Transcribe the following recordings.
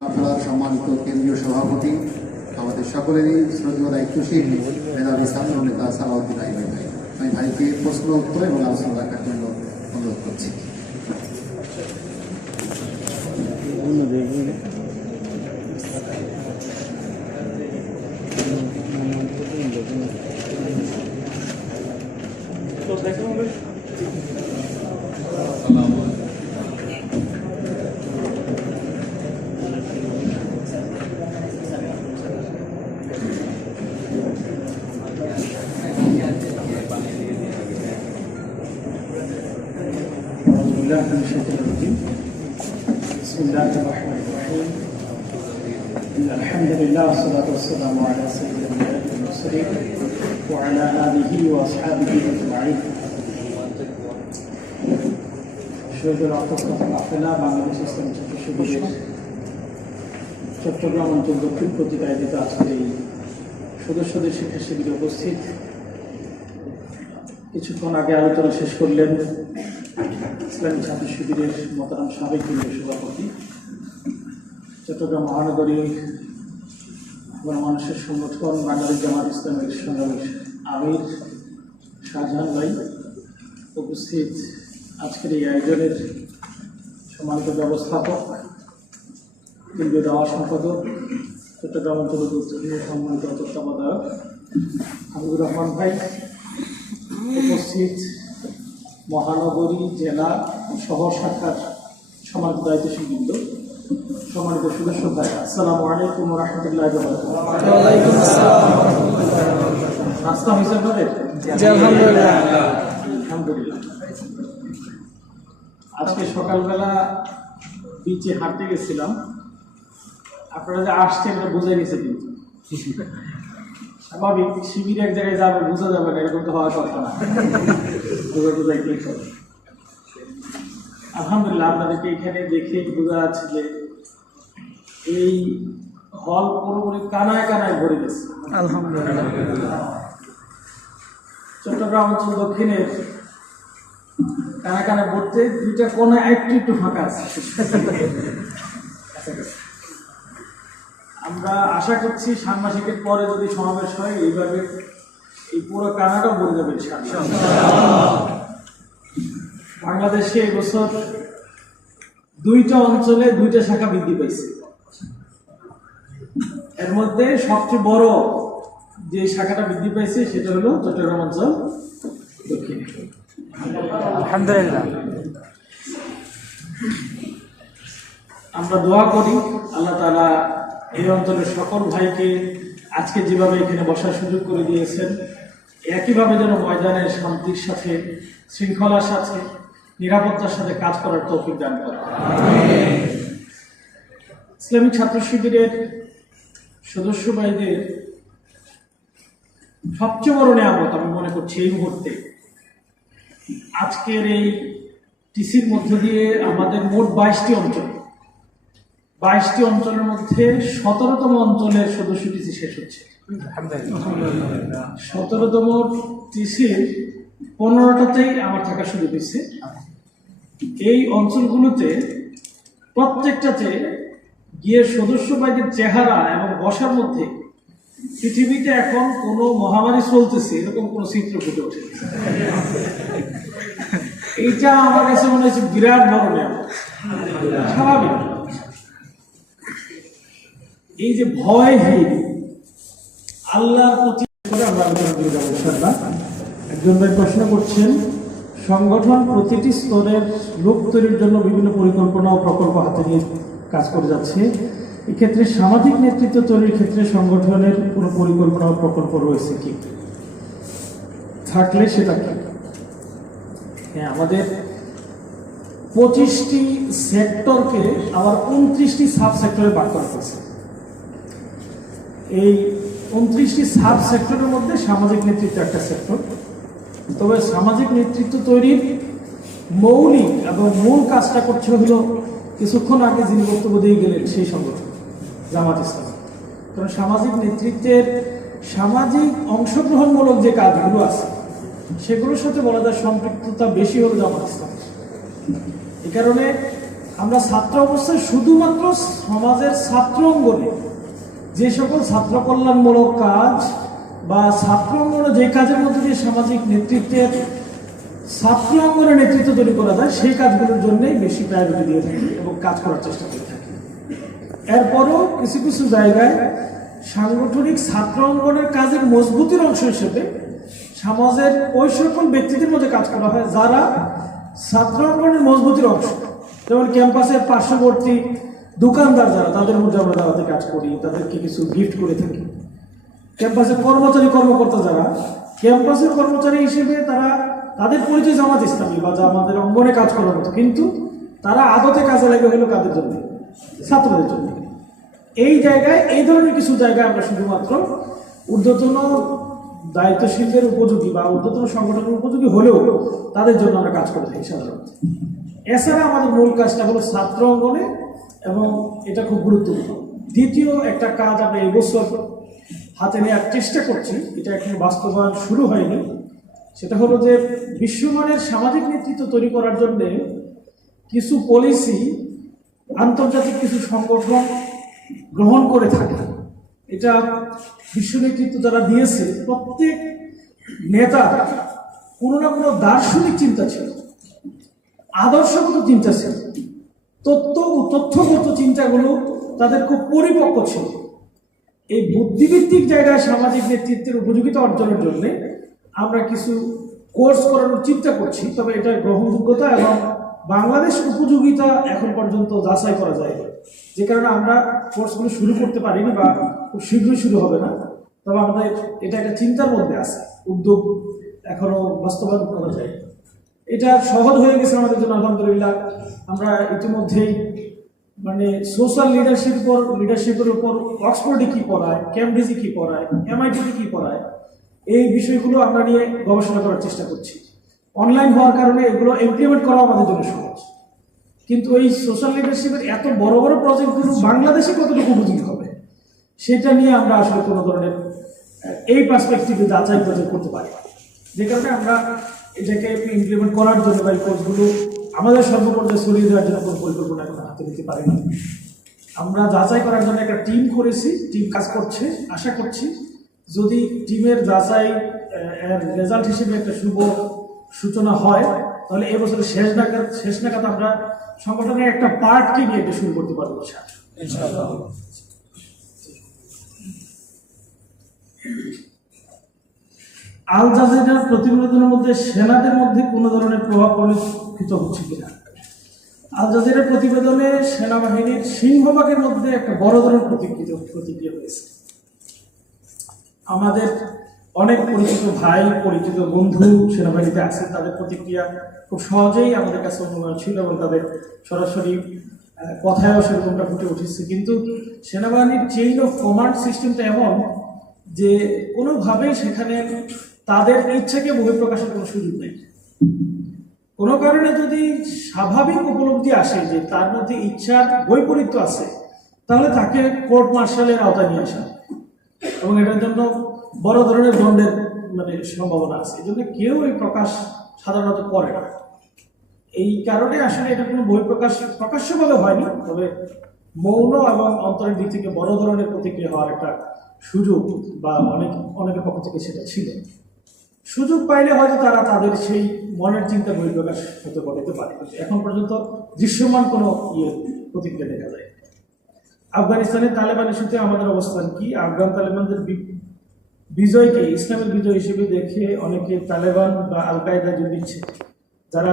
আপনার সম্মানিত কেন্দ্রীয় সভাপতি, আমাদের সকলেরই শ্রদ্ধেয় দায়িত্বশীল মেধাবী ছাত্র নেতা সালাউদ্দিন আইয়ুব ভাই, আমি ভাইকে প্রশ্ন উত্তর এবং আলোচনা রাখার জন্য অনুরোধ করছি। الحمد لله والصلاة والسلام على سيد الأنبياء والمرسلين وعلى آله وأصحابه أجمعين. শহীদুল আফেলা বাংলাদেশ ইসলামী ছাত্র শিবিরের চট্টগ্রাম অঞ্চল দক্ষিণ কর্তৃক আয়োজিত আজকের এই সদস্যদের শিক্ষা শিবিরে উপস্থিত, কিছুক্ষণ আগে আলোচনা শেষ করলেন ইসলামী ছাত্র শিবিরের মোহতারাম সাবেক কেন্দ্রীয় সভাপতি, চট্টগ্রাম মহানগরী মানুষের সংগঠন বাঙালি জামাত ইসলামের সংগ্রামী আমির শাহজাহান ভাই, উপস্থিত আজকের এই আয়োজনের সম্মানিত ব্যবস্থাপক, কেন্দ্রীয় দাওয়া সম্পাদক, চট্টগ্রাম অঞ্চল গুরুত্বপূর্ণ সম্মানিত তত্ত্বাবধায়ক হাবিবুর রহমান ভাই, উপস্থিত মহানগরী জেলা শহর শাখার সম্মানিত দায়িত্বশীল বৃন্দ, সম্মানিত সদস্য ভাই, আসসালামু আলাইকুম ওয়া রাহমাতুল্লাহি ওয়া বারাকাতুহু। ওয়া আলাইকুম আসসালাম। নাস্তা হয়েছে আপনাদের? জি আলহামদুলিল্লাহ। আলহামদুলিল্লাহ। আজকে সকালবেলা বিচে হাঁটতে গেছিলাম, আপনারা যে আসছেন এটা বোঝা গেছে, কিন্তু স্বাভাবিক শিবিরে এক জায়গায় যাবে বোঝা যাবে না, এরকম তো হওয়ার কথা না। আলহামদুলিল্লাহ, আপনাদেরকে এখানে দেখে বোঝা যাচ্ছে যে এই হল পুরোপুরি কানায় কানায় ভরে গেছে। আলহামদুলিল্লাহ, চট্টগ্রাম অঞ্চল দক্ষিণের কানা কানা ভরতে দুইটা কোনায় একটু একটু ফাঁকা আছে। আমরা আশা করছি ষান্মাসিকের পরে যদি সমাবেশ হয় এইভাবে এই পুরো কানাটাও ভরে যাবে। বাংলাদেশে এবছর দুইটা অঞ্চলে দুইটা শাখা বৃদ্ধি পাইছে। এর মধ্যে সবচেয়ে বড় যে শাখাটা বৃদ্ধি পাইছে সেটা হলো চট্টগ্রাম অঞ্চল দক্ষিণ। আলহামদুলিল্লাহ, আমরা দোয়া করি আল্লাহ তাআলা এই অঞ্চলের সকল ভাইকে আজকে যেভাবে এখানে বসার সুযোগ করে দিয়েছেন, একইভাবে যেন ময়দানে শান্তির সাথে, শৃঙ্খলার সাথে, নিরাপত্তার সাথে কাজ করার তৌফিক দান করে। ইসলামিক ছাত্র শিবিরের সদস্য ভাইদের সবচেয়ে বড় নিয়ামত আমি মনে করছি এই মুহূর্তে, আজকের এই টিসির মধ্য দিয়ে আমাদের মোট 22টি অঞ্চল, 22টি অঞ্চলের মধ্যে 17তম অঞ্চলের সদস্য টিসি শেষ হচ্ছে। 17তম টিসির 15টাতেই আমার থাকার সুযোগ হয়েছে। এই অঞ্চলগুলোতে প্রত্যেকটাতে গিয়ে সদস্য ভাইদের চেহারা এবং বসার মধ্যে পৃথিবীতে এখন কোনো মহামারী চলতেছে এরকম কোনো চিত্র ফুটে ওঠে। এইটা আমার কাছে মনে হচ্ছে বিরাট বড় নিয়ামত। স্বাভাবিক এই যে ভয়হীন আল্লাহর প্রতি আমরা আলোচনা করে যাবো ইনশাআল্লাহ। একজন ভাই প্রশ্ন করছেন, সংগঠন প্রতিটি স্তরের লোক তৈরির জন্য বিভিন্ন পরিকল্পনা ও প্রকল্প হাতে নিয়ে কাজ করে যাচ্ছে, এক্ষেত্রে সামাজিক নেতৃত্ব তৈরির ক্ষেত্রে সংগঠনের কোনো পরিকল্পনা ও প্রকল্প রয়েছে কি? থাকলে সেটা কি? হ্যাঁ, আমাদের 25টি সেক্টরকে আবার 29টি সাব সেক্টরে ভাগ করা হয়েছে। এই 29টি সাব সেক্টরের মধ্যে সামাজিক নেতৃত্ব একটা সেক্টর। তবে সামাজিক নেতৃত্ব তৈরির মৌলিক এবং মূল কাজটা করছে হলো কিছুক্ষণ আগে যিনি বক্তব্য দিয়ে গেলেন সেই সংগঠন জামাত ইসলাম। কারণ সামাজিক নেতৃত্বের সামাজিক অংশগ্রহণমূলক যে কাজগুলো আছে সেগুলোর সাথে বলা যায় সম্পৃক্ততা বেশি হলো জামাত ইসলাম। এই কারণে আমরা ছাত্র অবস্থায় শুধুমাত্র সমাজের ছাত্র অঙ্গনে যে সকল ছাত্র কল্যাণমূলক কাজ বা ছাত্র অঙ্গনে যে কাজের মধ্যে দিয়ে সামাজিক নেতৃত্বের ছাত্র অঙ্গনে নেতৃত্ব তৈরি করা যায় সেই কাজগুলোর জন্যই বেশি প্রায়োরিটি দিয়ে থাকি এবং কাজ করার চেষ্টা করে থাকি। এরপরও কিছু কিছু জায়গায় সাংগঠনিক ছাত্র অঙ্গনের কাজের মজবুতির অংশ হিসেবে সমাজের ওই সকল ব্যক্তিদের মধ্যে কাজ করা হয় যারা ছাত্র অঙ্গনের মজবুতির অংশ, যেমন ক্যাম্পাসের পার্শ্ববর্তী দোকানদার যারা, তাদের মধ্যে আমরা দাওয়াতে কাজ করি, তাদেরকে কিছু গিফট করে থাকি। ক্যাম্পাসের কর্মচারী কর্মকর্তা যারা ক্যাম্পাসের কর্মচারী হিসেবে তারা তাদের পরিচয় জামাত ইসলামী বা আমাদের অঙ্গনে কাজ করার মতো, কিন্তু তারা আদতে কাজে লাগে হলো কাদের জন্য? ছাত্রদের জন্য। এই জায়গায় এই ধরনের কিছু জায়গায় আমরা শুধুমাত্র ঊর্ধ্বতন দায়িত্বশীলদের উপযোগী বা ঊর্ধ্বতন সংগঠনের উপযোগী হলেও তাদের জন্য আমরা কাজ করে থাকি সাধারণত। এছাড়া আমাদের মূল কাজটা হলো ছাত্র অঙ্গনে, এবং এটা খুব গুরুত্বপূর্ণ। দ্বিতীয় একটা কাজ আমরা এবছর হাতে নেওয়ার চেষ্টা করছি, এটা এখন বাস্তবায়ন শুরু হয়নি, সেটা হলো যে বিশ্বমানের সামাজিক নেতৃত্ব তৈরি করার জন্য কিছু পলিসি আন্তর্জাতিক কিছু সংগঠন গ্রহণ করে থাকে। এটা বিশ্ব নেতৃত্ব যারা দিয়েছে প্রত্যেক নেতা কোনো না কোনো দার্শনিক চিন্তা ছিল, আদর্শগত চিন্তা ছিল, তথ্যগত চিন্তাগুলো তাদের খুব পরিপক্ক ছিল। এই বুদ্ধিভিত্তিক জায়গায় সামাজিক নেতৃত্বের উপযোগিতা অর্জনের জন্য আমরা কিছু কোর্স করানোর চিন্তা করছি, তবে এটার গ্রহণযোগ্যতা এবং বাংলাদেশ উপযোগিতা এখন পর্যন্ত যাচাই করা যায়, যে কারণে আমরা কোর্সগুলো শুরু করতে পারিনি বা খুব শীঘ্রই শুরু হবে না। তবে আমাদের এটা একটা চিন্তার মধ্যে আছে, উদ্যোগ এখনো বাস্তবায়ন করা যায়। এটা সহজ হয়ে গেছে আমাদের জন্য আলহামদুলিল্লাহ। আমরা ইতিমধ্যেই মানে সোশ্যাল লিডারশিপের উপর অক্সফোর্ডে কি পড়ায়, ক্যামব্রিজে কি পড়ায়, MIT-তে কি পড়ায়, এই বিষয়গুলো আমরা নিয়ে গবেষণা করার চেষ্টা করছি। অনলাইন হওয়ার কারণে এগুলো ইমপ্লিমেন্ট করা আমাদের জন্য সহজ, কিন্তু এই সোশ্যাল লিডারশিপের এত বড় বড় প্রজেক্টগুলো বাংলাদেশে কতটুকু উপযোগী হবে সেটা নিয়ে আমরা আসলে কোনো ধরনের এই পার্সপেক্টিভে যাচাই বাছাই করতে পারি, যে কারণে আমরা এটাকে ইমপ্লিমেন্ট করার জন্য বা এই কোর্সগুলো আমাদের সর্বপর্যায়ে ছড়িয়ে দেওয়ার জন্য কোনো পরিকল্পনা এখন হাতে নিতে পারি না। আমরা যাচাই করার জন্য একটা টিম করেছি, টিম কাজ করছে। আশা করছি যদি টিমের যাচাই রেজাল্ট হিসেবে একটা শুভ সূচনা হয়, তাহলে এবছরের শেষ নাগাদ আমরা সংগঠনের একটা পার্টকে নিয়ে এটা শুরু করতে পারবো। আল জাজিরার প্রতিবেদনের মধ্যে সেনাদের মধ্যে কোনো ধরনের প্রভাব পরিলক্ষিত হচ্ছে কিনা? আল জাজিরার প্রতিবেদনে সেনাবাহিনীর সিংহভাগের মধ্যে একটা বড় ধরনের প্রতিক্রিয়া হয়েছে। আমাদের অনেক পরিচিত ভাই, পরিচিত বন্ধু সেনাবাহিনীতে আছে, তাদের প্রতিক্রিয়া খুব সহজেই আমাদের কাছে অনুমান ছিল এবং তাদের সরাসরি কথায়ও সেরকমটা ফুটে উঠেছে। কিন্তু সেনাবাহিনীর চেইন অফ কমান্ড সিস্টেমটা এমন যে কোনোভাবেই সেখানে তাদের ইচ্ছাকে বহিঃপ্রকাশের কোনো সুযোগ নেই। কোনো কারণে যদি স্বাভাবিক উপলব্ধি আসে যে তার মধ্যে ইচ্ছার বৈপরীত্য আছে, তাহলে তাকে কোর্ট মার্শালের আওতায় নিয়ে আসা এবং এটার জন্য বড় ধরনের দণ্ডের সম্ভাবনা আছে। এই জন্য কেউ এই প্রকাশ সাধারণত করে না। এই কারণে আসলে এটা কোনো প্রকাশ্যভাবে হয়নি, তবে মৌন এবং অন্তরের দিক থেকে বড় ধরনের প্রতিক্রিয়া হওয়ার একটা সুযোগ বা অনেকের পক্ষ থেকে সেটা ছিল। সুযোগ পাইলে হয়তো তারা তাদের সেই মনের চিন্তা বহিঃপ্রকাশ হতে বলতে পারে, এখন পর্যন্ত দৃশ্যমান কোনো প্রতিক্রিয়া দেখা যায়। আফগানিস্তানের তালেবান ইস্যুতে আমাদের অবস্থান কি? আফগান তালেবানদের বিজয়কে ইসলামের বিজয় হিসেবে দেখে অনেকে তালেবান বা আল কায়দা যোগ দিচ্ছে, যারা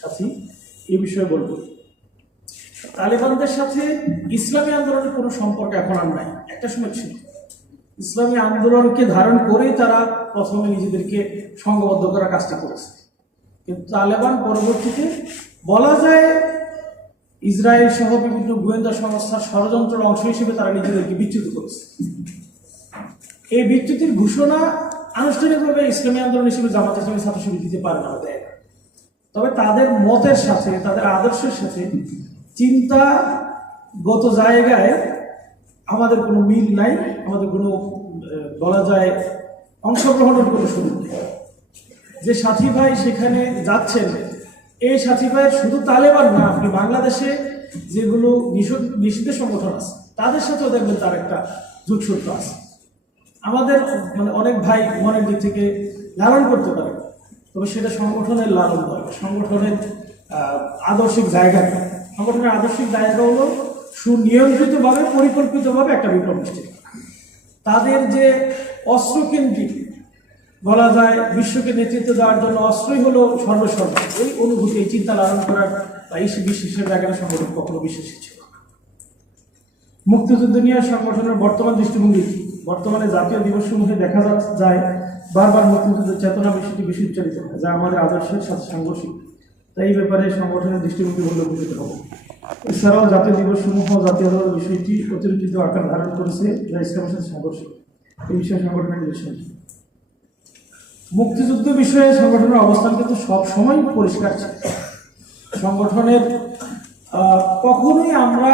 সাথী এই বিষয়ে বলবো। তালেবানদের সাথে ইসলামী আন্দোলনের কোনো সম্পর্ক এখন আর নাই, একটা সময় ছিল। ইসলামী আন্দোলনকে ধারণ করেই তারা প্রথমে নিজেদেরকে সংঘবদ্ধ করার কাজটা করেছে, কিন্তু তালেবান পরবর্তীতে বলা যায় ইসরায়েল সহ বিভিন্ন গোয়েন্দা সংস্থার ষড়যন্ত্রের অংশ হিসেবে তারা নিজেদেরকে বিচ্যুত করেছে। এই বিচ্যুতির ঘোষণা আনুষ্ঠানিকভাবে ইসলামী আন্দোলন হিসেবে জামাত ইসলামী ছাত্র শিবির দিতে পারে না, তবে তাদের মতের সাথে, তাদের আদর্শের সাথে চিন্তাগত জায়গায় আমাদের কোনো মিল নাই, আমাদের কোনো বলা যায় অংশগ্রহণের কোনো সুযোগ নেই। যে সাথী ভাই সেখানে যাচ্ছেন এই সাথী ভাইয়ের শুধু তালেবান না, আপনি বাংলাদেশে যেগুলো নিষিদ্ধ সংগঠন আছে তাদের সাথেও দেখবেন তার একটা যোগসূত্র আছে। আমাদের মানে অনেক ভাই মনের দিক থেকে লালন করতে পারে, তবে সেটা সংগঠনের লালন নয়, সংগঠনের আদর্শিক জায়গা নয়। সংগঠনের আদর্শিক জায়গা হলো সুনিয়ন্ত্রিতভাবে পরিকল্পিতভাবে একটা বিপ্লব সৃষ্টি করা। তাদের যে অস্ত্রকেন্দ্রিক বলা যায় বিশ্বকে নেতৃত্ব দেওয়ার জন্য অস্ত্রই হলো সর্বসর্বা, এই অনুভূতি এই চিন্তা লালন করার বা এই বিশ্বাসের জায়গাটা সংগঠন কখনো বিশ্বাসী ছিল না। মুক্তিযুদ্ধ নিয়ে সংগঠনের বর্তমান দৃষ্টিভঙ্গি বর্তমানে জাতীয় দিবস সমূহে দেখা যায় বারবার মুক্তিযুদ্ধের চেতনা বিষয়টি বেশি উচ্চারিত হয়, যা আমাদের আদর্শের সাথে সাংঘর্ষিক। তাই এই ব্যাপারে সংগঠনের দৃষ্টিভঙ্গি বলে উপকৃত হব। এছাড়াও জাতীয় দিবস সমূহ জাতীয়তার বিষয়টি অতিরিক্ত আকার ধারণ করেছে, যা ইসলামের সাথে সাংঘর্ষিক। এই বিষয়ে সংগঠনের বিষয় মুক্তিযুদ্ধ বিষয়ে সংগঠনের অবস্থান কিন্তু সবসময় পরিষ্কার ছিল। সংগঠনের কখনোই আমরা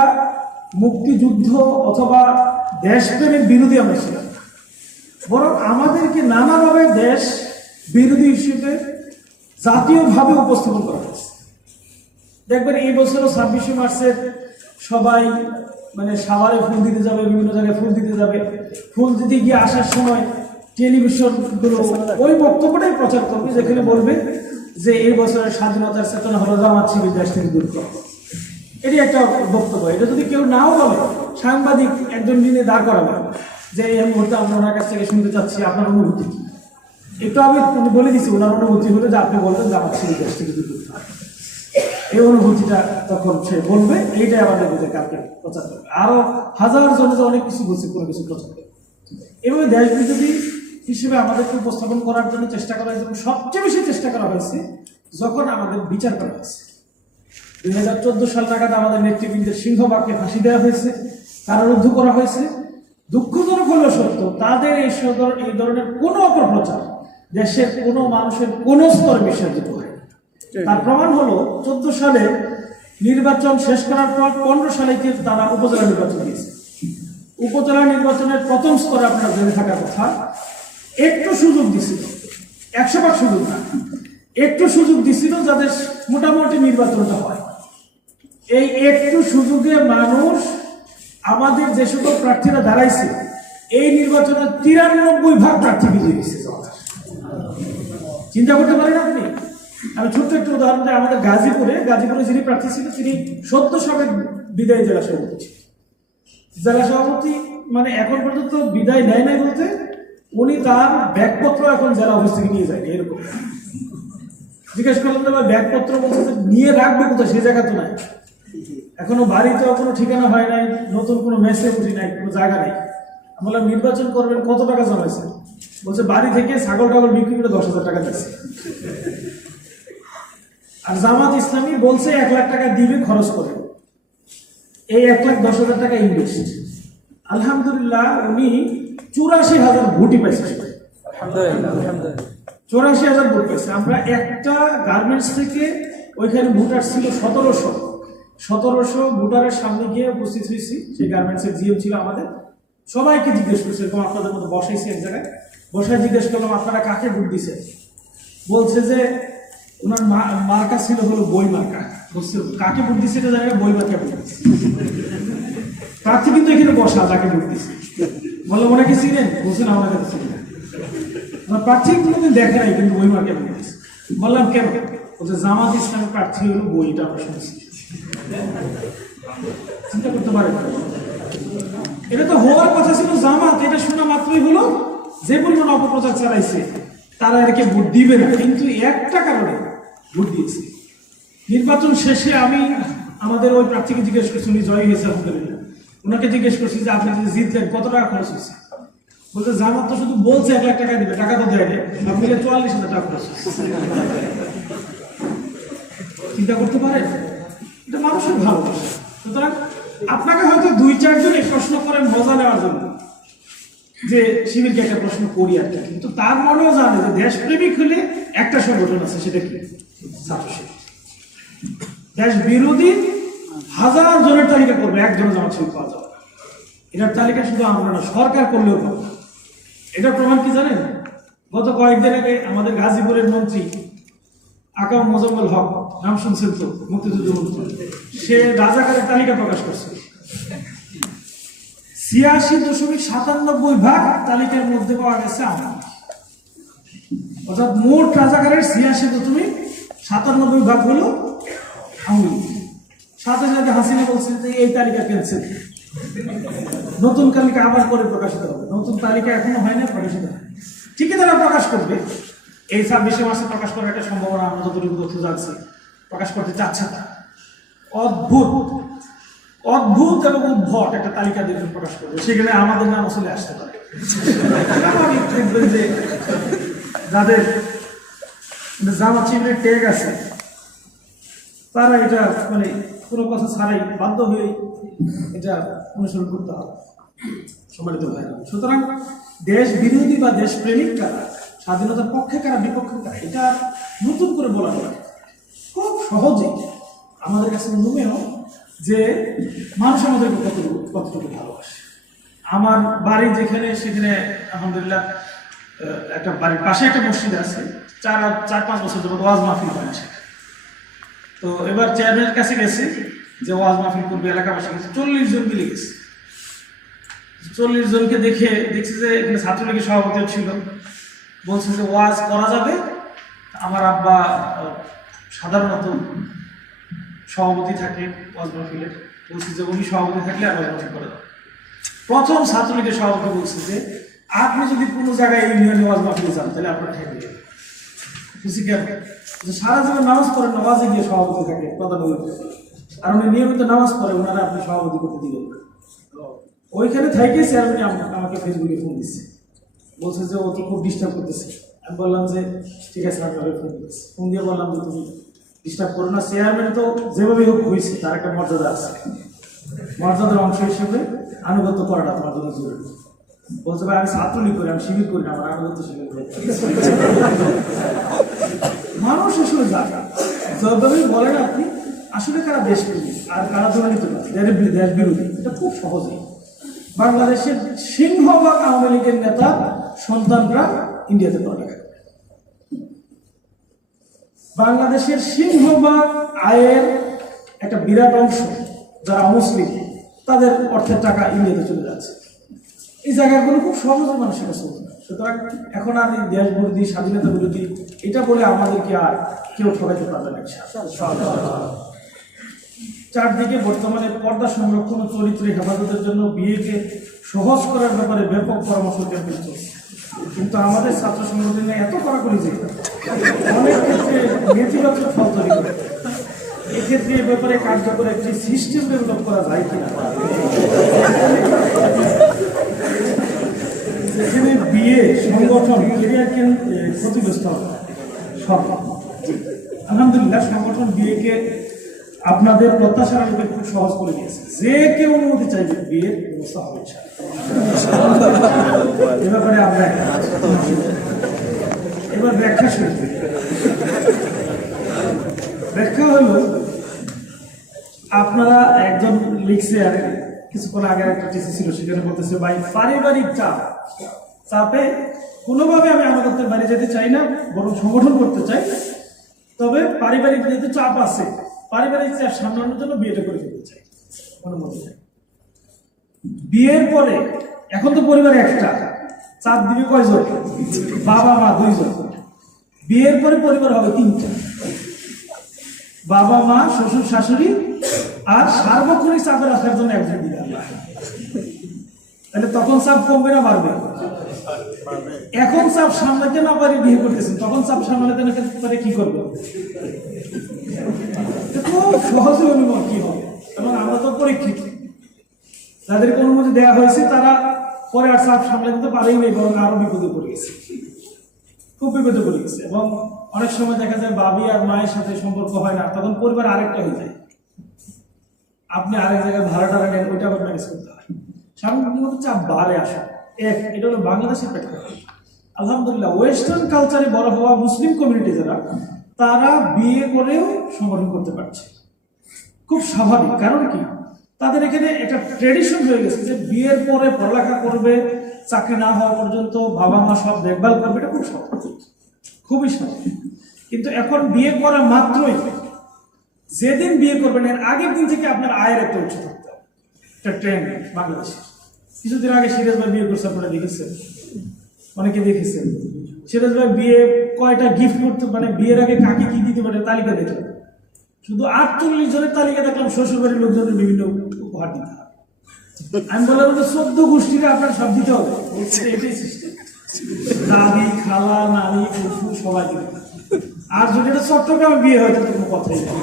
মুক্তিযুদ্ধ অথবা দেশপ্রেমের বিরোধী আমরা ছিলাম, বরং আমাদেরকে নানাভাবে দেশ বিরোধী হিসেবে জাতীয়ভাবে উপস্থাপন করা হয়েছে। দেখবেন এই বছরও 26শে মার্চের সবাই মানে সাভারে ফুল দিতে যাবে, বিভিন্ন জায়গায় ফুল দিতে যাবে, ফুল দিতে গিয়ে আসার সময় টেলিভিশনগুলো ওই বক্তব্যটাই প্রচার করবে, যেখানে বলবে যে এই বছরের স্বাধীনতার চেতনা হলো জামাত শিবির দেশ থেকে দূর করা। এটি একটা বক্তব্য। এটা যদি কেউ নাও বলে, সাংবাদিক একজন দিনে দাঁড় করাবে যে এই মুহূর্তে আমরা ওনার কাছ থেকে শুনতে চাচ্ছি আপনার অনুভূতি কি। একটু আমি বলে দিচ্ছি ওনার অনুভূতি হলো যে আপনি বলবেন জামাত শিবির দেশ থেকে দূর করতে হবে। এই অনুভূতিটা তখন সে বলবে, এইটাই আমাদের মধ্যে কালকে প্রচার করবে। আরো হাজার জনে অনেক কিছু বলছে, কোনো কিছু প্রচার করবে। এভাবে দেশ বিরোধী হিসেবে আমাদেরকে উপস্থাপন করার জন্য চেষ্টা করা হয়েছে, এবং সবচেয়ে বেশি চেষ্টা করা হয়েছে যখন আমাদের বিচার করা হয়েছে। 2014 সাল নাগাদ আমাদের নেতৃবৃন্দের সিংহবাগকে ফাঁসি দেওয়া হয়েছে, কারারুদ্ধ করা হয়েছে। দুঃখজনক হলেও সত্য, তাদের এই ধরনের কোনো অপপ্রচার দেশের কোনো মানুষের কোনো স্তরে বিশ্বাসযোগ্য হয়। তার প্রমাণ হলো 14 সালে নির্বাচন শেষ করার পর 15 সালে তারা উপজেলা নির্বাচন দিয়েছে। উপজেলা নির্বাচনের প্রথম স্তরে আপনার জেনে থাকার কথা, একটু সুযোগ দিছিল, 100% সুযোগ না, একটু সুযোগ দিছিল যাদের মোটামুটি নির্বাচনটা হয়। এই একটু সুযোগে মানুষ আমাদের যে সকল প্রার্থীরা দাঁড়াইছে এই নির্বাচনে 93% প্রার্থী বিজয়ী হয়েছে। চিন্তা করতে পারেন আপনি। আমি ছোট্ট একটু উদাহরণ দিই, আমাদের গাজীপুরে যিনি প্রার্থী ছিল তিনি 70 সাবেক বিদায়ী জেলা সভাপতি ছিলেন। জেলা সভাপতি মানে এখন পর্যন্ত বিদায় নেয় নাই বলতে, উনি তার ব্যাগপত্র এখন জেলা অফিস থেকে নিয়ে যায়নি, এরকম। জিজ্ঞেস করলাম যে ব্যাগপত্র বলছে যে নিয়ে রাখবে কোথায়, সে জায়গা তো নাই, এখনো বাড়িতেও কোনো ঠিকানা হয় নাই, নতুন কোনো মেসে উঠি নাই, কোনো জায়গা নেই। আমি বললাম নির্বাচন করবেন, কত টাকা জমাইছে? বলছে বাড়ি থেকে ছাগল টাগল বিক্রি করে 10,000 টাকা দিচ্ছে। আর জামাত ইসলামী বলছে 1 লাখ টাকা দিবে খরচ করে, এই 1,10,000 টাকা ইনভেস্ট। আলহামদুলিল্লাহ উনি 84,000 ভোটই পাইছে। 84,000 ভোট পাইছে। আমরা একটা গার্মেন্টস থেকে ওইখানে ভোটার ছিল 1700 ভোটারের সামনে গিয়ে উপস্থিত হয়েছি। সেই গার্মেন্টসের জিএম ছিল আমাদের, সবাইকে জিজ্ঞেস করছে, এরকম আপনাদের মতো বসাইছি এক জায়গায়, বসায় জিজ্ঞেস করলাম আপনারা কাকে ভোট দিছে? বলছে যে ওনার মার্কা ছিল হলো বই মার্কা। বলছে কাকে ভোট দিচ্ছে এটা জানি না, বই মার্কা ভোট দিচ্ছে। প্রার্থী কিন্তু এখানে বসা, যাকে ভোট দিচ্ছে। বললাম ওনাকে চিনেন? বলছেন আমাকে চিনেন। প্রার্থী কোনোদিন দেখে নাই, কিন্তু বই মার্কা ভোট দিচ্ছে। বললাম কেন? বলছে জামাত ইসলামের প্রার্থী হলো বইটা আমরা শুনছি। চিন্তা করতে পারেন, এটা তো হওয়ার কথা ছিল জামাত। এটা শোনা মাত্রই হলো যে পরিমাণ অপপ্রচার চালাইছে তারা এটাকে ভোট দিবে না, কিন্তু একটা কারণে ভোট দিয়েছে। নির্বাচন শেষে আমি আমাদের ওই প্রার্থীকে জিজ্ঞেস করছি, উনি জয় হয়েছে আলহামদুলিল্লাহ, ওনাকে জিজ্ঞেস করছি যে আপনি যদি জিতলেন কত টাকা খরচ হয়েছে? বলতে জামাত তো শুধু বলছে 1 লাখ টাকা দিবে, টাকা তো দেয়নি, আপনি 44,000 টাকা খরচ হয়েছে। চিন্তা করতে পারেন, এটা মানুষের ভালোবাসা। সুতরাং আপনাকে হয়তো 2-4 জন এই প্রশ্ন করেন মজা নেওয়ার জন্য যে শিবিরকে একটা প্রশ্ন করি আর কি, কিন্তু তার মনেও জানে যে দেশপ্রেমিক হলে একটা সংগঠন আছে, সেটা কি? ছাত্র শিবির। দেশ বিরোধী 1000 জনের তালিকা করবে, একজন জামাত শিবির পাওয়া যাবে। এটার তালিকা শুধু আমরা না, সরকার করলেও পাবো। এটার প্রমাণ কি জানেন? গত কয়েকদিন আগে আমাদের গাজীপুরের মন্ত্রী আকাম মোজাম্মেল হক, নাম শুনছেন তো, মুক্তিযুদ্ধ মন্ত্রী, সে রাজাকারের তালিকা প্রকাশ করছে। 86.97% তালিকার মধ্যে পাওয়া গেছে আমার, অর্থাৎ মোট রাজাকারের 86.97% হলো আওয়ামী লীগ। সাথে সাথে হাসিনা বলছে যে এই তালিকা ক্যান্সেল, নতুন তালিকা আবার করে প্রকাশিত হবে। নতুন তালিকা এখনো হয় না, প্রকাশিত হয়, ঠিকই তারা প্রকাশ করবে। এই 26 মাসে প্রকাশ করার একটা সম্ভাবনা আমরা যতটুকু তথ্য জানছি প্রকাশ করতে চাচ্ছে না। অদ্ভুত অদ্ভুত এবং উদ্ভট একটা তালিকা দিয়ে প্রকাশ করবে, সেখানে আমাদের নাম চলে আসতে পারে। স্বাভাবিক দেখবেন যে যাদের জামা চিহ্নের ট্যাগ আছে তারা এটা মানে কোনো কথা ছাড়াই বাধ্য হয়ে এটা অনুসরণ করতে হবে। সম্মানিত ভাইরা, সুতরাং দেশ বিরোধী বা দেশ প্রেমিক কারা, স্বাধীনতার পক্ষে কারা, বিপক্ষে কারা, এটা নতুন করে বলা যায় খুব সহজেই আমাদের কাছে মনেও যে মানুষ আমাদেরকে কতটুকু ভালোবাসে। আমার বাড়ি যেখানে, সেখানে আলহামদুলিল্লাহ একটা বাড়ির পাশে একটা মসজিদ আছে, 4-5 বছর যাবত ওয়াজ মাহফিল হয় সেখানে। তো এবার চেয়ারম্যানের কাছে গেছে যে ওয়াজ মাহফিল করবে, এলাকাবাসী গেছে, 40 জন মিলে গেছে। 40 জনকে দেখছি যে এখানে ছাত্রলীগের সভাপতি ছিল, বলছে যে ওয়াজ করা যাবে। আমার আব্বা সাধারণত সভাপতি থাকে ওয়াজ মাহফিলের, বলছে যে উনি সভাপতি থাকলে আর ওয়াজ মাহফিল করে দেবে। প্রথম ছাত্রলীগের সভাপতি বলছে যে আপনি যদি কোনো জায়গায় ইউনিয়নে ওয়াজ মাহফিলে যান তাহলে আপনার ঠেকে দেবে। বুঝছি কেন? যে সারা জীবন নামাজ পড়েন, নামাজে গিয়ে সভাপতি থাকে প্রধান অতিথি, আর উনি নিয়মিত নামাজ পড়ে, ওনারা আপনি সভাপতি করতে দিবেন। ওইখানে থেকে চেয়ারম্যান আমাকে ফেসবুকে ফোন দিচ্ছে, বলছে যে ও তো খুব ডিস্টার্ব করতেছে। আমি বললাম যে ঠিক আছে, আমি ফোন দিচ্ছি। ফোন দিয়ে বললাম যে তুমি ডিস্টার্ব করো না, চেয়ারম্যান তো যেভাবে হোক হয়েছে, তার একটা মর্যাদা আছে, মর্যাদার অংশ হিসেবে আনুগত্য করাটা তোমার জন্য জরুরি। বলছে ভাই আমি ছাত্রলীগ করি, আমি শিবির করি না, আমার আনুগত্য শিবির করি। মানুষ আসলে জায়গা যেভাবে বলেন আপনি আসলে কারা দেশ প্রেমী আর কারা দুর্নীতি দেশ বিরোধী, এটা খুব সহজেই। বাংলাদেশের সিংহভাগ আওয়ামী লীগের নেতা সন্তানরা ইন্ডিয়াতে পড়ালেখা করে। বাংলাদেশের সিংহভাগ আয়ের একটা বিরাট অংশ যারা অমুসলিম, তাদের অর্থের টাকা ইন্ডিয়াতে চলে যাচ্ছে। এই জায়গাগুলো খুব সহজে মানুষের কাছে চলছে না। সুতরাং এখন আর এই দেশ বিরোধী, স্বাধীনতা বিরোধী এটা বলে আমাদেরকে আর কেউ ঠকাইতে পারবে না। চারদিকে বর্তমানে পর্দা সংরক্ষণ ও চরিত্রের হেফাজতের জন্য বিয়েকে সহজ করার ব্যাপারে ব্যাপক পরামর্শ ক্যাম্পেইন চলছে, কিন্তু আমাদের ছাত্র সংগঠনে এত কড়াকড়ি যে অনেক ক্ষেত্রে নেতিবাচক ফল তৈরি করে। এক্ষেত্রে এ ব্যাপারে কার্যকর একটি সিস্টেম ডেভেলপ করা যায় কিনা, যেখানে বিয়ে সংগঠন ক্যারিয়ারকে ক্ষতিগ্রস্ত হবে। আলহামদুলিল্লাহ সংগঠন বিয়েকে আপনাদের প্রত্যাশার আলোকে খুব সহজ করে দিয়েছে। যে কেউ অনুমতি চাইবে বিয়ের ব্যবস্থা হবে। এ ব্যাপারে আমরা এবার ব্যাখ্যা শুরু করি। ব্যাখ্যা হলো, আপনারা একজন লিখছে, আর কিছুক্ষণ আগে একটা টিসি ছিল, সেখানে বলতেছে ভাই পারিবারিক চাপে কোনোভাবে আমি আনুগত্যের বাইরে যেতে চাই না, বরং সংগঠন করতে চাই, তবে পারিবারিক যেহেতু চাপ আছে, পারিবারিক চাপ সামলানোর জন্য বিয়েটা করে ফেলতে চাই, অনুমতি চাই। বিয়ের পরে এখন তো পরিবার একটা, চাপ দিবে কয়জন? বাবা মা 2 জন। বিয়ের পরে পরিবার হবে 3টা, বাবা মা, শ্বশুর শাশুড়ি, আর সার্বক্ষণিক চাপে রাখার জন্য একজন দিবে আল্লাহ। তাহলে তখন চাপ কমবে না বাড়বে? এখন চাপ সামলাতে না পারি বিয়ে করতেছেন, তখন চাপ সামলাতে না পারে কি করবে? খুব সহজে অনুমান কি হবে। এবং আমরা তো পরীক্ষিত, যাদেরকে অনুমতি দেওয়া হয়েছে তারা পরে আর চাপ সামলাতে পারেই নেই, বরং আরো বিপদে পড়ে গেছে, খুব বিপদে পড়ে গেছে। এবং অনেক সময় দেখা যায় বাবি আর মায়ের সাথে সম্পর্ক হয় না, তখন পরিবার আরেকটা হয়ে যায়। আপনি আরেক জায়গায় ভাড়া টাড়া নেন, ওইটা আবার ম্যানেজ করতে হয়। সামগ্রিক চাপ বাড়ে আসা এটা হলো বাংলাদেশের প্রেক্ষাপট। আলহামদুলিল্লাহ ওয়েস্টার্ন কালচারে বড় হওয়া মুসলিম কমিউনিটি যারা, তারা বিয়ে করেও সংগঠন করতে পারছে, খুব স্বাভাবিক। কারণ কি, তাদের এখানে একটা ট্রেডিশন হয়ে গেছে যে বিয়ের পরে পড়ালেখা করবে, চাকরি না হওয়া পর্যন্ত বাবা মা সব দেখভাল করবে, এটা খুব স্বাভাবিক, খুবই স্বাভাবিক। কিন্তু এখন বিয়ে করা মাত্রই যেদিন বিয়ে করবেন এর আগের দিন থেকে আপনার আয়ের একটা উৎস থাকতে হবে। একটা ট্রেন্ড বাংলাদেশে। কিছুদিন আগে সিরাজ ভাই বিয়ে করছে, আপনারা দেখেছেন, অনেকে দেখেছেন। সিরাজ ভাই বিয়ে কয়টা গিফট করতে, মানে বিয়ের আগে কাকে কি দিতে পারে তালিকা দেখলাম, শুধু 48 জনের তালিকা দেখলাম শ্বশুর বাড়ির লোকজনের বিভিন্ন উপহার দিতে হবে। আমি বললাম 14 গোষ্ঠীকে আপনার সব দিতে হবে, এটাই সিস্টেম। দাদি, খালা, নানি, ফুফু সবাই দিবে। আর যদি এটা চট্টগ্রামে বিয়ে হয় তাহলে কোনো কথাই নেই।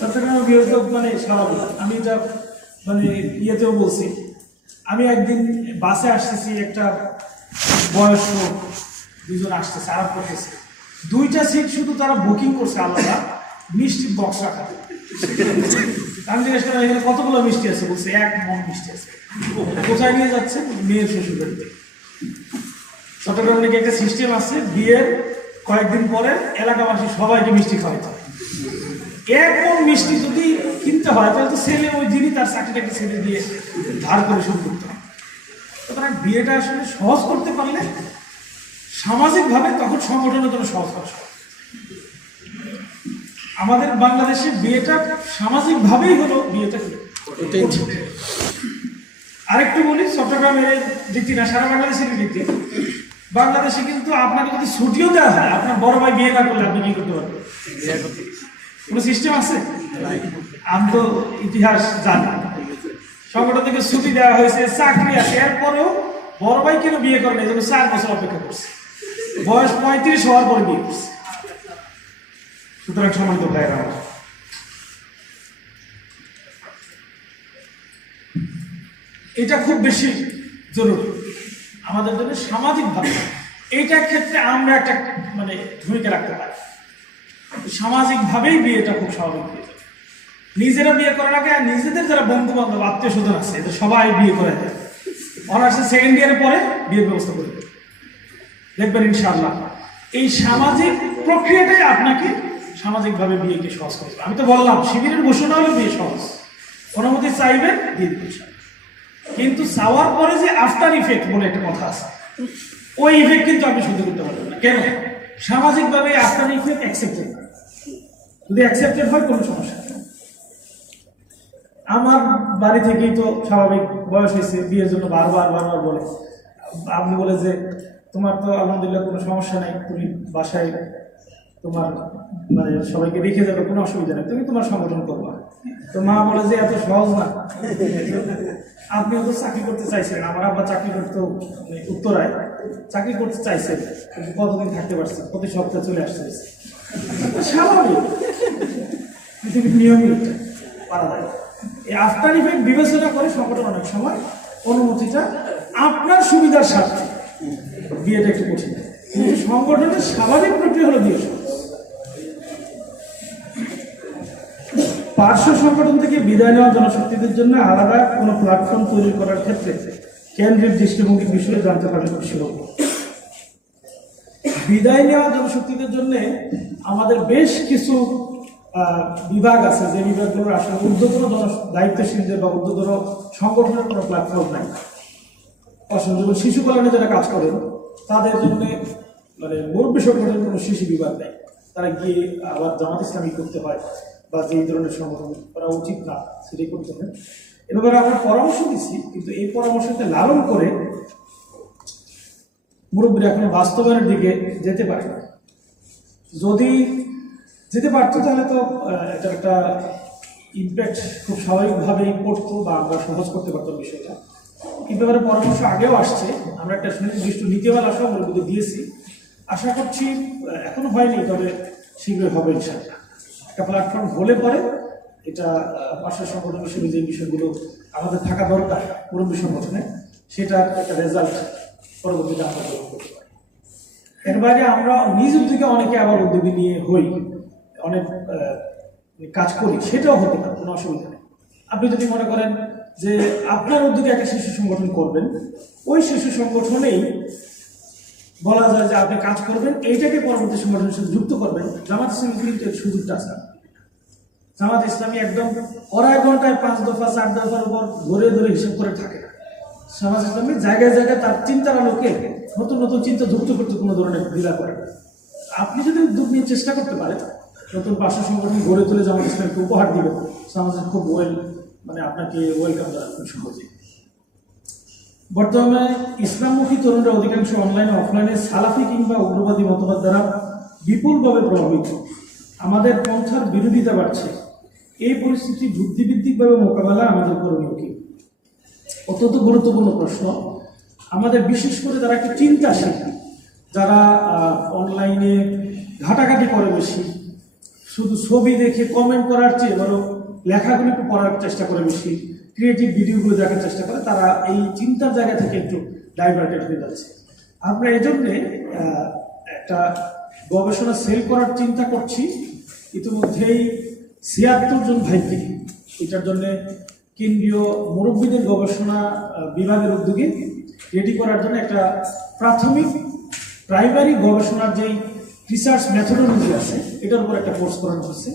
চট্টগ্রামে বিয়ে হতো মানে স্বাভাবিক। আমি এটা মানে ইয়েতেও বলছি। আমি একদিন বাসে আসতেছি, একটা বয়স্ক দুজন আসতেছে, আরাম করতেছে। 2টা সিট শুধু তারা বুকিং করছে আলাদা, মিষ্টির বক্স রাখা। আমি জিজ্ঞেস করলাম এখানে কতগুলো মিষ্টি আছে? বলছে 1 মণ মিষ্টি আছে। কোথায় নিয়ে যাচ্ছে? মেয়ের শ্বশুর বাড়িতে। চট্টগ্রাম নাকি একটা সিস্টেম আছে, বিয়ের কয়েকদিন পরে এলাকাবাসী সবাইকে মিষ্টি খাওয়াইতে হয়। 1 মণ মিষ্টি যদি কিনতে হয় তাহলে তো ছেলে ওই দিনই তার চাকরিটাকে ছেড়ে দিয়ে ধার করে শুরু করতে হয়। সুতরাং বিয়েটা আসলে সহজ করতে পারলে সামাজিকভাবে তখন সংগঠনের জন্য সহজ করা সম্ভব। আমাদের বাংলাদেশে বিয়েটা সামাজিকভাবেই হলো বিয়েটা কঠিন। আরেকটু বলি, চট্টগ্রামের রীতি না, সারা বাংলাদেশের রীতি। বাংলাদেশে কিন্তু আপনাকে যদি ছুটিও দেওয়া হয়, আপনার বড় ভাই বিয়ে না করলে আপনি কি করতে পারবেন? কোনো সিস্টেম আছে? আমি তো ইতিহাস জানি, সংগঠন থেকে ছুটি দেওয়া হয়েছে, চাকরি আছে, এরপরেও বড় ভাই কেন বিয়ে করেন? এই জন্য 4 বছর অপেক্ষা করছে, বয়স 35 হওয়ার পরে বিয়ে করছে। সুতরাং সম্মানিত ভাইয়েরা, এটা খুব বেশি জরুরি আমাদের জন্য সামাজিকভাবে। এইটার ক্ষেত্রে আমরা একটা মানে ভূমিকা রাখতে পারি। সামাজিকভাবেই বিয়েটা খুব স্বাভাবিক হয়ে যাবে। নিজেরা বিয়ে করার আগে নিজেদের যারা বন্ধু বান্ধব আত্মীয় স্বজন আছে এদের সবাই বিয়ে করে দেয়। অনার্সে 2nd ইয়ারের পরে বিয়ের ব্যবস্থা করে দেবে, দেখবেন ইনশাআল্লাহ এই সামাজিক প্রক্রিয়াটাই আপনাকে সামাজিকভাবে বিয়েকে সহজ করবে। আমি তো বললাম শিবিরের ঘোষণা হলে বিয়ে সহজ, অনুমতি চাইবেন দিয়ে দিবে। কিন্তু চাওয়ার পরে যে আফটার ইফেক্ট বলে একটা কথা আছে, ওই ইফেক্ট কিন্তু আপনি সহ্য করতে পারবেন না। কেন? সামাজিকভাবে আফটার ইফেক্ট অ্যাকসেপ্টেড, যদি অ্যাকসেপ্টেড হয় কোনো সমস্যা নেই। আমার বাড়ি থেকেই তো স্বাভাবিক বয়স হয়েছে, বিয়ের জন্য বারবার বলে। আপনি বলে যে তোমার তো আলহামদুলিল্লাহ কোনো সমস্যা নেই, তুমি বাসায় তোমার মানে সবাইকে রেখে যাবে, কোনো অসুবিধা নেই, তুমি তোমার সংগঠন করবা। তো মা বলে যে এত সহজ না, আপনিও তো চাকরি করতে চাইছেন। আমার আব্বা চাকরি করতে উত্তরায় চাকরি করতে চাইছেন, কিন্তু কতদিন থাকতে পারছে, প্রতি সপ্তাহে চলে আসতে হয়েছে। স্বাভাবিক, পৃথিবীর নিয়মই পারা যায়। এই আফটার ইফেক্ট বিবেচনা করে সংগঠন অনেক সময় অনুমতিটা আপনার সুবিধার স্বার্থে বিয়েটা একটু কঠিন। সংগঠনের স্বাভাবিক প্রক্রিয়া হলো বিয়ে। পার্শ্ব সংগঠন থেকে বিদায় নেওয়া জনশক্তিদের জন্য আলাদা কোনো প্ল্যাটফর্ম তৈরি করার ক্ষেত্রে কেন্দ্রের দৃষ্টিভঙ্গির বিষয়ে জানতে পারলে খুশি হব। বিদায় নেওয়া জনশক্তিদের জন্য আমাদের বেশ কিছু বিভাগ আছে, যে বিভাগগুলোর আসলে ঊর্ধ্বতন দায়িত্বশীলদের বা ঊর্ধ্বতন সংগঠনের কোনো প্ল্যাটফর্ম নাই। যেমন শিশু কল্যাণে যারা কাজ করেন তাদের জন্য মানে মুরব্বী সংগঠনের কোনো শিশু বিভাগ নেই। তারা গিয়ে আবার জামাত ইসলামী করতে হয় বা যে ধরনের সংগঠন করা উচিত না সেটাই করতে হয়। এবার আমরা পরামর্শ দিচ্ছি, কিন্তু এই পরামর্শকে লালন করে মুরব্বীরা এখনো বাস্তবায়নের দিকে যেতে পারে না। যদি যেতে পারতো তাহলে তো এটা একটা ইম্প্যাক্ট খুব স্বাভাবিকভাবেই পড়তো বা আমরা সহজ করতে পারতাম বিষয়টা। এই ব্যাপারে পরামর্শ আগেও আসছে, আমরা একটা সুনির্দিষ্ট নীতিমালা সহ মুরব্বীদের দিয়েছি। আশা করছি এখনো হয়নি, তবে শীঘ্রই হবে ইনশাআল্লাহ। একটা প্ল্যাটফর্ম হলে পরে এটা পার্শ্ব সংগঠন হিসেবে যে বিষয়গুলো আমাদের থাকা দরকার মুরব্বী সংগঠনে, সেটা একটা রেজাল্ট পরবর্তীতে আমরা গ্রহণ করতে পারি। এর বাইরে আমরা নিজ উদ্যোগে অনেকে আবার উদ্যোগী নিয়ে হই, অনেক কাজ করি, সেটাও হতে পারে, কোনো অসুবিধা নেই। আপনি যদি মনে করেন যে আপনার উদ্যোগে একটা শিশু সংগঠন করবেন, ওই শিশু সংগঠনেই বলা যায় যে আপনি কাজ করবেন, এইটাকে পরবর্তী সংগঠনের সাথে যুক্ত করবেন। জামাত ইসলামী কিন্তু এর সুযোগটা আছে। জামাত ইসলামী একদম 2.5 ঘন্টায় 5 দফা 4 দফার উপর ধরে ধরে হিসাব করে থাকে না। সমাজ ইসলামী জায়গায় জায়গায় তার চিন্তার আলোকে নতুন নতুন চিন্তা যুক্ত করতে কোনো ধরনের দ্বিধা করে না। আপনি যদি উদ্যোগ নিয়ে চেষ্টা করতে পারেন, নতুন পার্শ্ব সংগঠন গড়ে তুলে জামাত ইসলামকে উপহার দিবেন, সমাজের খুব আপনাকে ওয়েলকাম জানাবেন সহজে। বর্তমানে ইসলামমুখী তরুণরা অধিকাংশ অনলাইন অফলাইনে সালাফি কিংবা উগ্রবাদী মতবাদ দ্বারা বিপুলভাবে প্রভাবিত। আমাদের পন্থার বিরোধিতা বাড়ছে। এই পরিস্থিতি বুদ্ধিভিত্তিকভাবে মোকাবেলা আমাদের করণীয় কি? অত্যন্ত গুরুত্বপূর্ণ প্রশ্ন। আমাদের বিশেষ করে যারা একটা চিন্তাশীল, যারা অনলাইনে ঘাটাঘাটি করে বেশি, শুধু ছবি দেখে কমেন্ট করার চেয়ে বরং লেখাগুলো একটু পড়ার চেষ্টা করে বেশি, ক্রিয়েটিভ ভিডিওগুলো দেখার চেষ্টা করে, তারা এই চিন্তার জায়গা থেকে একটু ডাইভার্টেড হয়ে যাচ্ছে। আমরা এই জন্যে একটা গবেষণা সেল করার চিন্তা করছি। ইতিমধ্যেই ৭৬ জন ভাইকে এটার জন্য কেন্দ্রীয় মুরব্বীদের গবেষণা বিভাগের উদ্যোগে রেডি করার জন্য একটা প্রাইমারি গবেষণার যেই রিসার্চ মেথোডোলজি আছে এটার উপর একটা কোর্স করানো হচ্ছে,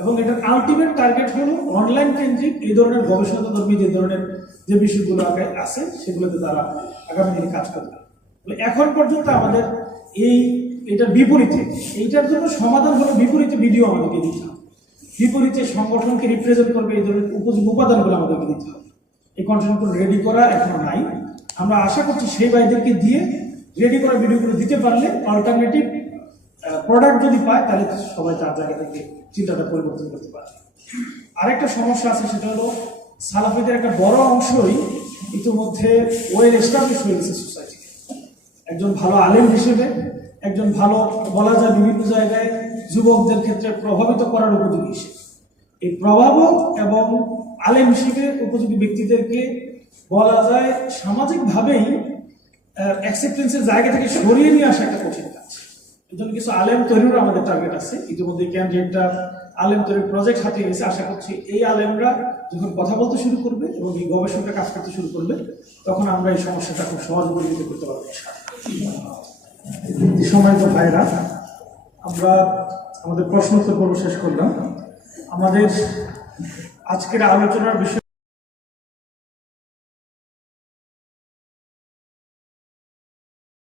এবং এটার আলটিমেট টার্গেট হলো অনলাইন কেন্দ্রিক এই ধরনের গবেষণা ধর্মী যে ধরনের যে বিষয়গুলো আছে সেগুলোতে তারা আগামী দিনে কাজ করবে। এখন পর্যন্ত আমাদের এটার বিপরীতে, এইটার জন্য সমাধান হলো বিপরীতে ভিডিও আমাদেরকে দিতে হবে, বিপরীতে সংগঠনকে রিপ্রেজেন্ট করবে এই ধরনের উপযোগী উপাদানগুলো আমাদেরকে দিতে হবে। এই কন্টেন্টগুলো রেডি করা এখনো নাই। আমরা আশা করছি সেই ভাইদেরকে দিয়ে রেডি করা ভিডিওগুলো দিতে পারলে অল্টারনেটিভ প্রোডাক্ট যদি পায় তাহলে সবাই তার জায়গা থেকে চিন্তাটা পরিবর্তন করতে পারে। আরেকটা সমস্যা আছে, সেটা হলো সালাফিদের একটা বড় অংশই ইতিমধ্যে ওয়েল এস্টাবলিশ হয়ে গেছে সোসাইটি। একজন ভালো আলেম হিসেবে, একজন ভালো বলা যায় বিভিন্ন জায়গায় যুবকদের ক্ষেত্রে প্রভাবিত করার উপযোগী হিসেবে, এই প্রভাবক এবং আলেম হিসেবে উপযোগী ব্যক্তিদেরকে বলা যায় সামাজিকভাবেই অ্যাকসেপ্টেন্সের জায়গা থেকে সরিয়ে নিয়ে আসা একটা কঠিন কাজ। এই জন্য কিছু আলেম তৈরিরও আমাদের টার্গেট আছে। ইতিমধ্যে ক্যান্ডিডেটটা আলেম তৈরির প্রজেক্ট হাতে গেছে। আশা করছি এই আলেমরা যখন কথা বলতে শুরু করবে এবং এই গবেষণাটা কাজ করতে শুরু করবে, তখন আমরা এই সমস্যাটা খুব সহজে পরিচিত করতে পারবো। সম্মানিত ভাইরা, আমরা আমাদের প্রশ্নোত্তর পর্ব শেষ করলাম। আমাদের আজকের আলোচনার বিষয়